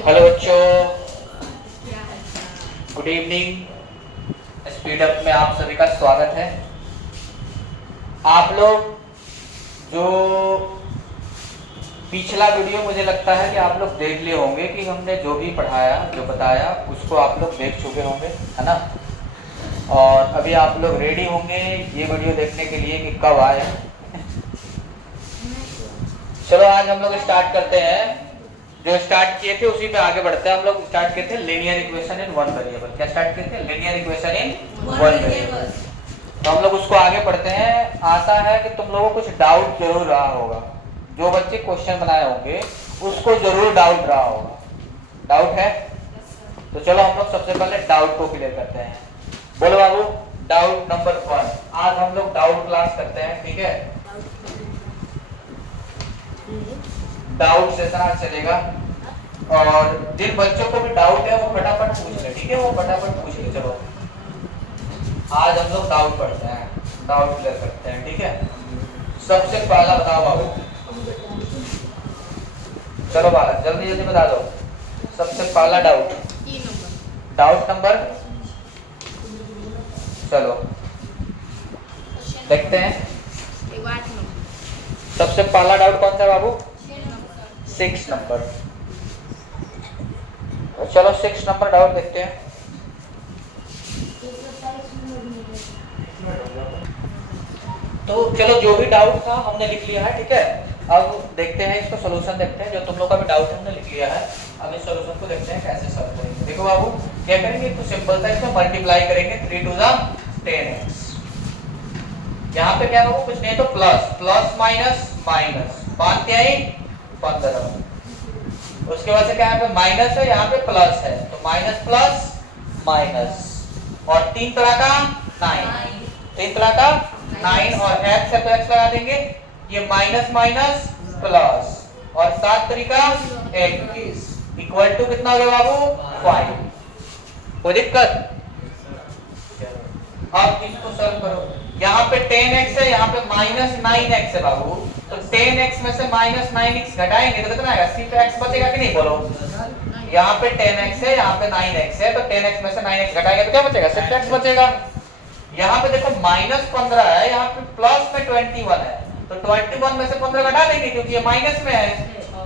Hello बच्चों, good evening. Speed up में आप सभी का स्वागत है। आप लोग जो पिछला वीडियो मुझे लगता है कि आप लोग देख लिए होंगे कि हमने जो भी पढ़ाया जो बताया उसको आप लोग देख चुके होंगे, है ना। और अभी आप लोग रेडी होंगे ये वीडियो देखने के लिए कि कब आए। चलो आज हम लोग स्टार्ट करते हैं। जो स्टार्ट किए थे उसी पे आगे बढ़ते हैं। हम लोग स्टार्ट किए थे linear equation in one variable. क्या स्टार्ट किए थे? Linear equation in one variable. तो हम लोग उसको आगे पढ़ते हैं। आशा है कि तुम लोगों को कुछ डाउट जरूर रहा होगा। जो बच्चे क्वेश्चन बनाए होंगे उसको जरूर डाउट रहा होगा। डाउट है? तो चलो हम लोग सबसे पहले डाउट को क्लियर करते हैं। बोलो बाबू, डाउट नंबर 1। आज हम लोग डाउट क्लास करते हैं, ठीक है। डाउट सेशन आज चलेगा और जिन बच्चों को भी डाउट है वो फटाफट पूछ ले, ठीक है। वो फटाफट पूछ ले। चलो आज हम लोग डाउट पढ़ते हैं, डाउट क्लियर करते हैं, ठीक है। सबसे पहला बताओ बाबू। चलो बालक जल्दी जल्दी बता दो। सबसे पहला डाउट, डाउट नंबर, चलो देखते हैं। सबसे पहला डाउट कौन सा बाबू? 6 नंबर। चलो 6 नंबर डाउट देखते हैं। तो चलो जो भी डाउट था हमने लिख लिया है, ठीक है। अब देखते हैं इसको सोल्यूशन देखते हैं। जो तुम लोग का भी डाउट हमने लिख लिया है, अब इस सोल्यूशन को देखते हैं कैसे सॉल्व करेंगे। देखो बाबू क्या करेंगे, तो सिंपल सा इसमें मल्टीप्लाई करेंगे 3 टू द 10x। यहाँ पे क्या होगा, कुछ नहीं तो प्लस प्लस माइनस माइनस 5 क्या है 15। उसके बाद से क्या है, माइनस है, यहाँ पे प्लस है, तो माइनस प्लस माइनस। और 3 तरह का 9, 3 तरह का 9 और x है तो x लगा देंगे। ये माइनस माइनस प्लस और 7 तरीका 21 इक्वल टू कितना हो गया बाबू 5। कोई दिक्कत? अब इसको सॉल्व करो। यहाँ पे 10x है, यहाँ पे माइनस 9x है बाबू। तो 10x में से माइनस 9x घटाएंगे तो कितना आएगा? सिर्फ x बचेगा कि नहीं, बोलो। यहाँ पे 10x है, यहाँ पे 9x है, तो 10x में से 9x घटाएंगे तो क्या बचेगा? सिर्फ x बचेगा। यहाँ पे देखो माइनस 15 है, यहाँ पे प्लस में 21 है, तो 21 में से 15 घटा देंगे क्योंकि ये माइनस में है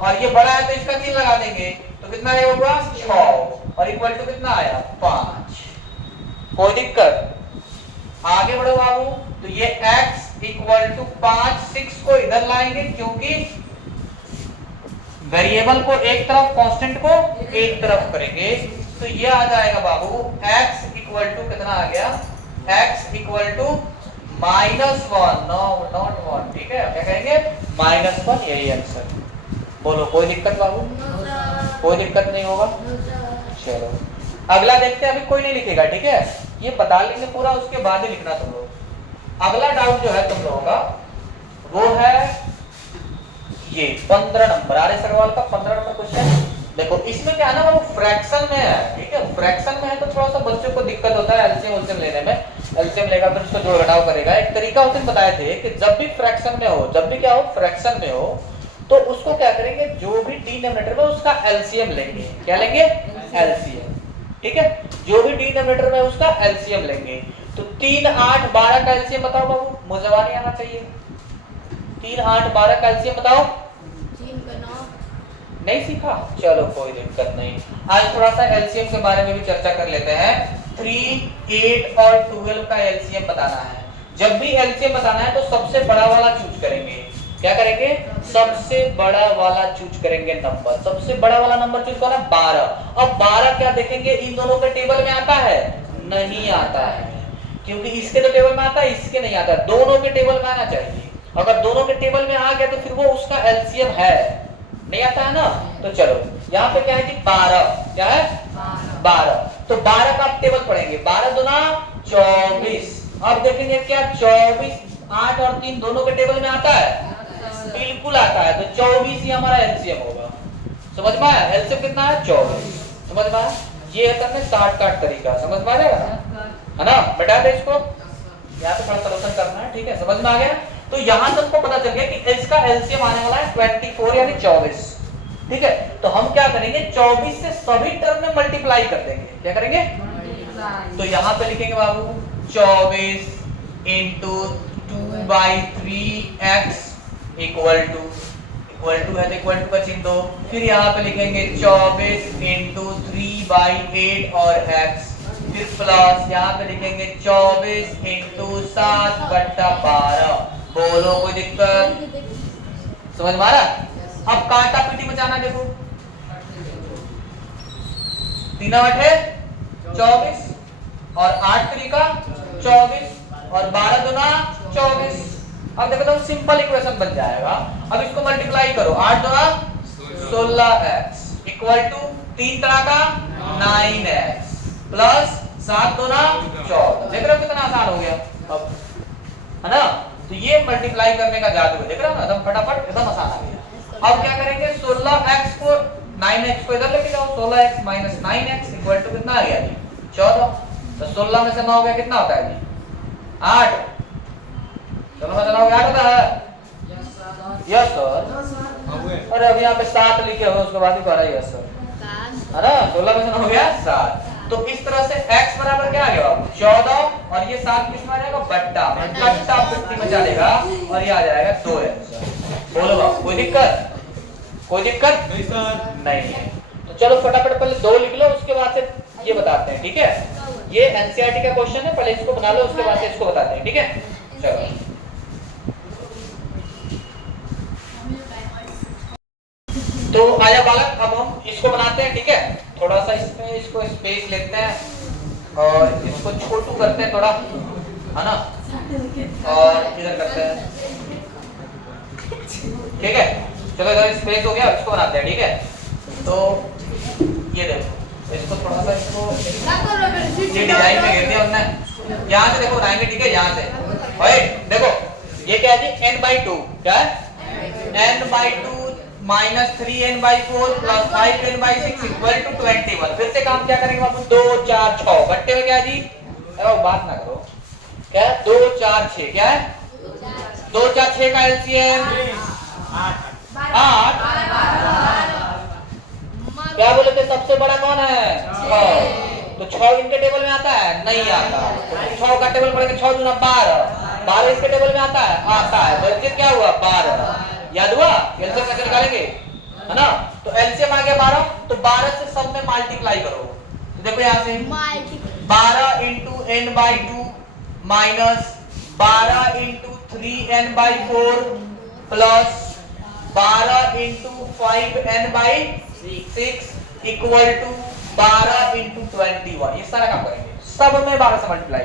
और ये बड़ा है तो इसका 3 लगा देंगे तो कितना आएगा 6 और इक्वल टू कितना आया 5। कोई दिक्कत? आगे बढ़ो बाबू। तो ये x इक्वल टू 5, 6 को इधर लाएंगे क्योंकि वेरिएबल को एक तरफ कांस्टेंट को एक तरफ करेंगे तो ये आ जाएगा बाबू x इक्वल टू कितना आ गया, x इक्वल टू -1, नॉट 1, ठीक है। क्या कहेंगे -1, यही आंसर। बोलो कोई दिक्कत बाबू? कोई दिक्कत नहीं होगा। चलो अगला देखते हैं। अभी कोई नहीं लिखेगा, ठीक है। ये बता लेंगे पूरा, उसके बाद ही लिखना तुम लोग। अगला डाउट जो है तुम लोगों का वो है ये 15 नंबर आर एस अग्रवाल का 15 नंबर क्वेश्चन। देखो इसमें क्या है ना, वो फ्रैक्शन में है, ठीक है। फ्रैक्शन में है तो थोड़ा सा बच्चों को दिक्कत होता है एलसीएम उलसीएम लेने में। एलसीएम लेगा फिर उसको जोड़ घटाव करेगा। एक तरीका उस दिन बताए थे कि जब भी फ्रैक्शन में हो, जब भी क्या हो फ्रैक्शन में हो, तो उसको क्या करेंगे, जो भी डिनोमिनेटर में उसका एलसीएम लेंगे। क्या लेंगे? एलसीएम, ठीक है। जो भी डिनोमिनेटर में उसका एलसीएम लेंगे। तो 3, 8, 12 का एलसीएम बताओ बाबू, मुझे नहीं आना चाहिए। 3, 8, 12 का एलसीएम बताओ। नहीं सीखा? चलो कोई दिक्कत नहीं। आज थोड़ा सा एलसीएम के बारे में भी चर्चा कर लेते हैं। 3, 8 और 12 का एलसीएम बताना है। जब भी एलसीएम बताना है तो सबसे बड़ा वाला चूज करेंगे। क्या करेंगे? सबसे बड़ा वाला चूज करेंगे नंबर। सबसे बड़ा वाला नंबर चूज करना 12। अब 12 क्या देखेंगे, इन दोनों के टेबल में आता है? नहीं आता है, क्योंकि इसके तो टेबल में आता है, इसके नहीं आता। दोनों के टेबल में आना चाहिए। अगर दोनों के टेबल में आ गया तो फिर वो उसका एलसीएम है। नहीं आता है ना, तो चलो यहाँ पे क्या है कि 12, क्या है 12। तो 12 का आप टेबल पढ़ेंगे। 12 दूना 24। अब देखेंगे क्या 24, 8 और 3 दोनों के टेबल में आता है? बिल्कुल आता है। तो 24 ही हमारा एलसीएम होगा। समझ में आया? एलसीएम कितना है 24। समझ में आया? ये है करने शॉर्टकट तरीका। समझ में आ जाएगा, है ना। बेटा दे इसको, यहाँ पे थोड़ा सॉल्यूशन करना है, ठीक है। समझ में आ गया? तो यहाँ सबको पता चल गया कि इसका एलसीएम आने वाला है 24 यानी 24। ठीक है, तो हम क्या करेंगे 24 से सभी टर्म में मल्टीप्लाई कर देंगे। क्या करेंगे? तो यहाँ पे लिखेंगे बाबू 24 इंटू 2/3x इक्वल टू है तो इक्वल टू का चिन्ह दो। फिर यहाँ पे लिखेंगे 24 इंटू 3/8 और x, फिर प्लस यहाँ पे लिखेंगे 24 इंटू 7/12। बोलो कोई दिक्कत? समझ में आ रहा? अब काटा पीटी बचाना, देखो 3 8 24 और 8 3 का 24 और 12 दूना 24। अब देखो तो सिंपल इक्वेशन बन जाएगा। अब इसको मल्टीप्लाई करो, 8 दूना 16x इक्वल टू 3 तरह का 9x प्लस 7 दूना 14। देख रहे हो कितना आसान हो गया अब, है ना? तो ये मल्टीप्लाई करने का जादू है, देख रहे हो ना, एकदम फटाफट, एकदम आसान आ गया। अब क्या करेंगे 16x को 9x को इधर लेके जाओ, 16x minus 9x equal to कितना आ गया जी? 14। तो 16 में से 9 गया कितना होता है जी? 8। चलो मैं चलाओ, 8 होता है? Yes sir. अरे अभी यहाँ पे 7 लिखे हुए, उसके बाद ही कह रहा है यस सर, है ना? 16 में से 9 हो गया 7। तो इस तरह से x बराबर क्या आ गया बाबू? 14 और ये 7 किस में आ जाएगा? बट्टा में, कट्टा पिट्टी में चलेगा और ये आ जाएगा 2x। बोलो बाबू कोई दिक्कत? कोई दिक्कत नहीं सर? नहीं है। तो चलो फटाफट पहले 2 लिख लो, उसके बाद से ये बताते हैं, ठीक है? ये एनसीईआरटी का क्वेश्चन है, पहले इसको बना लो, उसके बाद से इसको बताते हैं, ठीक है? चलो तो आया बालक, अब हम इसको बनाते हैं, ठीक है? थोड़ा सा इसमें इसको स्पेस लेते हैं और इसको छोटू करते हैं थोड़ा, है ना? और इधर करते हैं, ठीक है? चलो इधर स्पेस हो गया, इसको बनाते हैं, ठीक है? तो ये देखो, इसको थोड़ा सा इसको ये डिजाइन में घेर दिया हमने। यहाँ से देखो बनाएंगे, ठीक है? यहाँ से भाई देखो ये क्या है जी? n/2 क्या है? n/2 minus 3n/4 plus 5n/6 equal to 21। फिर से काम क्या करेंगे बाबू? 2 4 6 बट्टे में क्या जी? अरे बात ना करो, क्या है? 2 4 6 क्या है? 2 4 6 का एलसीएम 8। क्या बोले थे? सबसे बड़ा कौन है? 6। तो 6 इनके टेबल में आता है? नहीं आता। तो 6 का टेबल पढ़ेंगे, 6 दूना 12। 12 इसके टेबल में आता है? आता है। तो ये क्या हुआ? 12। याद हुआ? एलसीएम कैसे निकालेंगे, है ना? तो एलसीएम आ गया 12, तो 12 से सब में मल्टीप्लाई करो। तो देखो यहाँ से 12 into n/2 minus 12 into 3n/4 plus 12 into 5n/6 equal to 12 into 21। ये सारा काम करेंगे, सब में 12 से मल्टीप्लाई,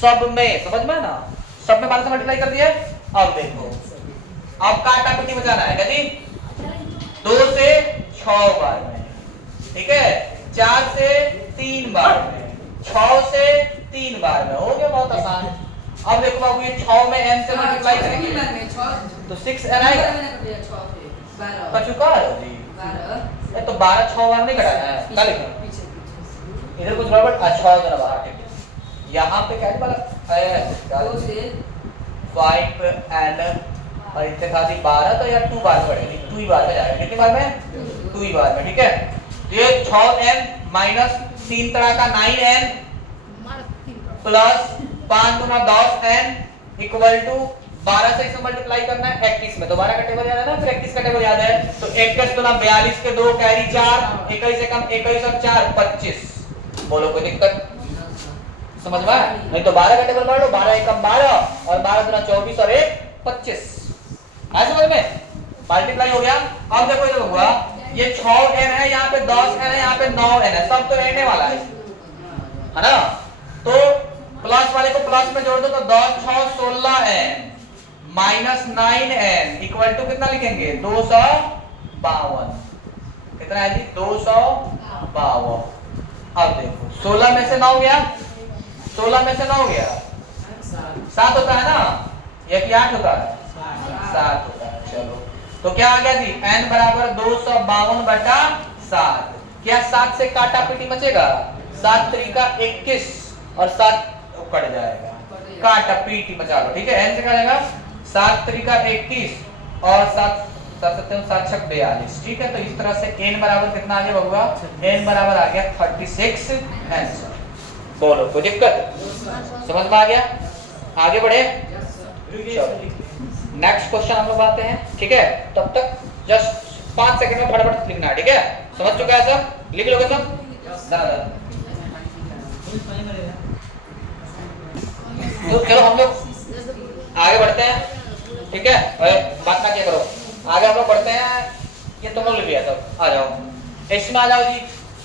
सब में, समझ में ना? सब में 12 से मल्टीप्लाई कर दिया। अब देखो, अब काटा कुटी बचाना है क्या जी? 2 से 6 बार में, ठीक है? 4 से 3 बार में, 6 से 3 बार में, हो गया बहुत आसान। अब देखो बाबू ये 6 में n से मल्टीप्लाई करेंगे तो 6n आएगा। कचुका जी, ये तो 12 6 बार नहीं घटाना है, क्या लिखना? इधर कुछ गड़बड़। अच्छा हो जरा 12, ठीक है? यहाँ पे क्या वाला 2 से 5n और इतने खाती 12, तो यार 2 बार पड़ेगी, 2 ही बार में जाएगा। कितनी बार में? 2 ही बार में, ठीक है? तो ये 6n माइनस 3 तरह का 9n plus 5 Guna 10n equal to 12 से इसे मल्टीप्लाई करना है 21 में। तो 12 का टेबल याद है ना? फिर 21 का टेबल याद है। तो 21 गुना 42 के 2 कैरी 4, 21 से कम 21 और 4 25। बोलो कोई दिक्कत? समझ में? नहीं तो 12 का टेबल मार लो, 12 एकम 12 और 12 गुना 24 और 1 25। आया समझ में? मल्टीप्लाई हो गया। अब देखो इधर हुआ, ये 6n है, यहाँ पे 10n है, यहाँ पे 9n है, सब तो रहने वाला है ना? तो प्लस वाले को प्लस में जोड़ दो तो 10 6 16n minus 9n equal to कितना लिखेंगे? 252। कितना है जी? 252। अब देखो 16 में से 9 गया, 16 में से 9 गया, 7 होता है ना? या कि 8 होता है? 7 होता है। चलो तो क्या आ गया जी? n बराबर 252/7। क्या 7 से काटा पीटी बचेगा? 7 3 21 और 7 कट जाएगा, काटा पीटी बचा लो, ठीक है? n से क्या जाएगा? 7 3 21 और 7 7 छक 42। ठीक है, तो इस तरह से n बराबर कितना आ गया बबुआ? n बराबर आ गया 36 आंसर। बोलो कोई दिक्कत? समझ में आ गया? आगे बढ़े। नेक्स्ट क्वेश्चन हम लोग आते हैं। ठीक है, तब तक जस्ट 5 सेकंड में फटाफट लिखना है। ठीक है, समझ चुका है सब? लिख लोगे सब? तो चलो हम लोग आगे बढ़ते हैं। ठीक है, बात ना क्या करो, आगे हम लोग बढ़ते हैं। ये तुम लोग लिख लिया तब आ जाओ, इसमें आ जाओ जी।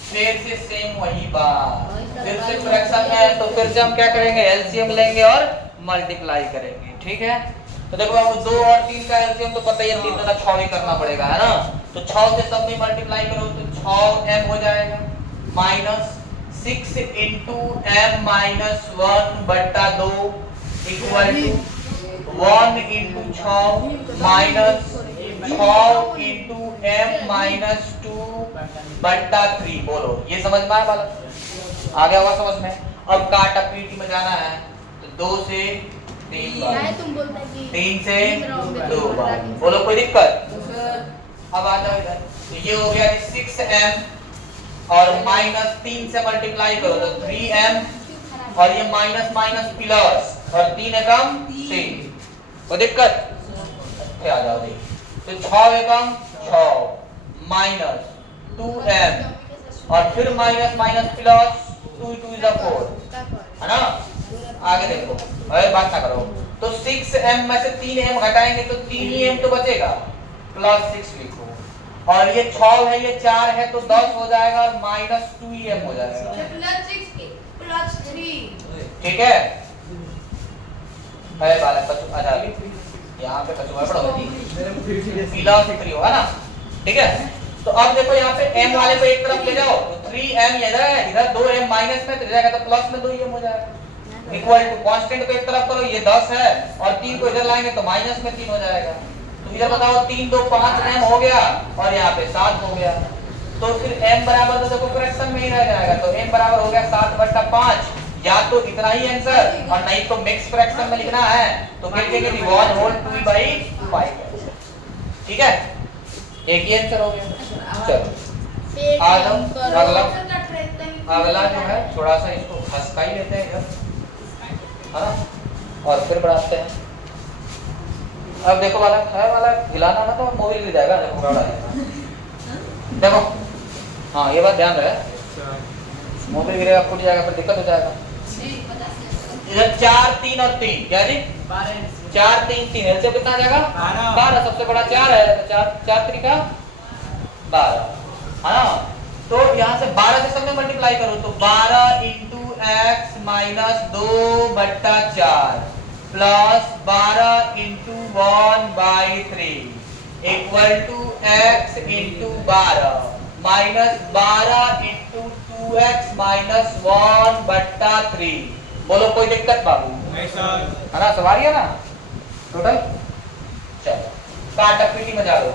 फिर से सेम वही बात, फिर से फ्रैक्शन है तो फिर से हम क्या करेंगे? एलसीएम लेंगे और मल्टीप्लाई करेंगे। ठीक है, तो देखो बाबू 2 और 3 का एलसीएम तो पता ही है, 3 का 6 ही करना पड़ेगा, है ना? तो 6 से सब में मल्टीप्लाई करो तो 6m हो जाएगा माइनस 6 into m minus 1 बट्टा 2 equal to 1 into 6 minus 6 into m minus 2 बट्टा 3। बोलो ये समझ में आया वाला? आ गया होगा समझ में? अब काटा पीटी में जाना है तो 2 से 3 बार, 3 से 2 बार। बोलो कोई दिक्कत? अब आ जाओ इधर, तो ये हो गया 6m और माइनस 3 से मल्टीप्लाई करो तो 3m और ये माइनस माइनस प्लस और 3 एकम 3। कोई दिक्कत? आ जाओ देखिए, तो 6 एकम 6 माइनस 2m और फिर माइनस माइनस प्लस 2 2 is 4, है ना? आगे देखो, अरे बात ना करो, तो 6m में से 3m घटाएंगे तो 3m तो बचेगा, प्लस 6 लिखो। और ये 6 है, ये 4 है तो 10 हो जाएगा और माइनस 2m हो जाएगा, प्लस 6 प्लस 3। ठीक है? अरे बालक कछु अच्छा यहाँ पे कछु पढ़ो जी, प्लस 3 होगा ना? ठीक है, तो अब देखो यहाँ पे m वाले को एक तरफ ले जाओ तो 3m इधर है, इधर 2m माइनस में तो जाएगा तो प्लस में 2m हो जाएगा। इक्वल टू कांस्टेंट को एक तरफ करो, ये 10 है और 3 को इधर लाएंगे तो माइनस में 3 हो जाएगा। तो इधर बताओ 3 2 5m हो गया और यहाँ पे 7 हो गया, तो फिर m बराबर तो देखो फ्रैक्शन में ही रह जाएगा, तो m बराबर हो गया 7/5। या तो इतना ही आंसर और नहीं तो मिक्स फ्रैक्शन में लिखना है तो लिखेंगे 1 होल 2/5। ठीक है, एक ही आंसर हो गया। चलो आ जाओ अगला जो है, थोड़ा सा इसको खसका ही लेते हैं इधर, है ना? और फिर बढ़ाते हैं। अब देखो वाला है वाला हिलाना ना तो मोबाइल गिर जाएगा, देखो बड़ा है। देखो हाँ ये बात ध्यान रहे, मोबाइल गिरेगा फूट जाएगा फिर दिक्कत हो जाएगा। इधर 4 3 और 3 क्या जी? 4 3 3 ऐसे कितना आ जाएगा? 12। सबसे बड़ा 4 है तो 4 3 का 12, है ना? तो यहाँ से 12 से सब में मल्टीप्लाई करो तो 12 into x minus 2/4 plus 12 into 1/3 equal to x into 12 minus 12 into 2x minus 1/3। बोलो कोई दिक्कत बाबू? नहीं सर, है ना? सवारी है ना टोटल? चलो काटा पीटी में जा लो,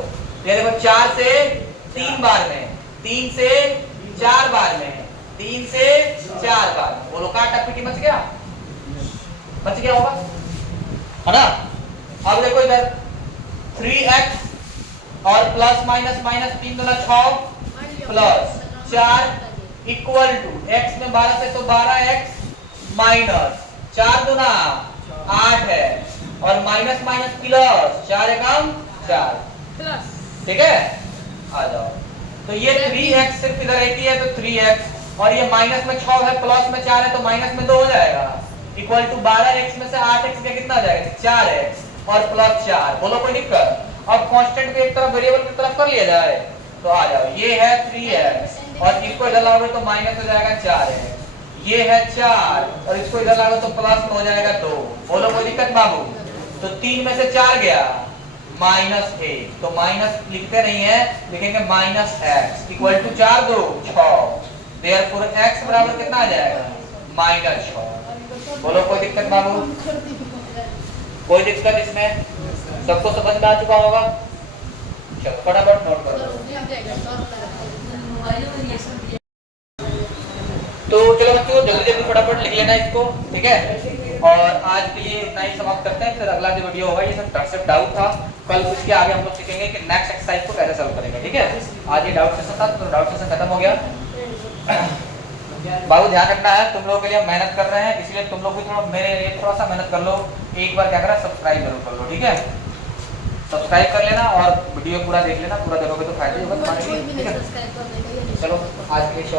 ये देखो 4 से 3 बार में, 3 से 4 बार में, 3 से 4 बार में। बोलो काटा पीटी मच गया? मच गया होगा, है ना? अब देखो इधर 3x और प्लस माइनस माइनस 3 दूना 6 प्लस 4 इक्वल टू x में 12 से तो 12x माइनस 4 दूना 8 है और माइनस माइनस प्लस 4 एकम 4 प्लस। ठीक है, आ जाओ। तो ये 3x सिर्फ इधर एक ही है तो 3x और ये माइनस में 6 है प्लस में 4 है तो माइनस में 2 हो जाएगा इक्वल टू 12x में से 8x का कितना हो जाएगा? 4x और प्लस 4। बोलो कोई दिक्कत? अब कांस्टेंट को एक तरफ वेरिएबल की तरफ कर लिया जाए तो आ जाओ, ये है 3x और इसको इधर लाओगे तो माइनस हो जाएगा 4x, ये है 4 और इसको इधर लाओगे तो प्लस में हो जाएगा 2। बोलो कोई दिक्कत बाबू? तो 3 में से 4 गया -1, तो माइनस लिखते नहीं है, लिखेंगे -x equal to 4 2 6, therefore x बराबर कितना आ जाएगा? -6। बोलो कोई दिक्कत बाबू? कोई दिक्कत इसमें? सबको समझ में आ चुका होगा? चलो फटाफट नोट करो। तो चलो बच्चों जल्दी जल्दी फटाफट लिख लेना इसको, ठीक है? और आज के लिए इतना ही समाप्त करते हैं। फिर अगला जो वीडियो होगा ये सब कॉन्सेप्ट डाउट था, कल उसके आगे हम लोग सीखेंगे कि नेक्स्ट एक्सरसाइज को कैसे सॉल्व करेंगे। ठीक है, आज ये डाउट सेशन था, तो डाउट सेशन खत्म हो गया। बाबू ध्यान रखना है, तुम लोगों के लिए हम मेहनत कर रहे हैं, इसलिए तुम लोग भी थोड़ा मेरे लिए थोड़ा सा मेहनत कर लो। एक बार क्या करें, सब्सक्राइब जरूर कर लो। ठीक है, सब्सक्राइब कर लेना और वीडियो पूरा देख लेना, पूरा देखोगे तो फायदा ही होगा तुम्हारे लिए। ठीक है, चलो आज के लिए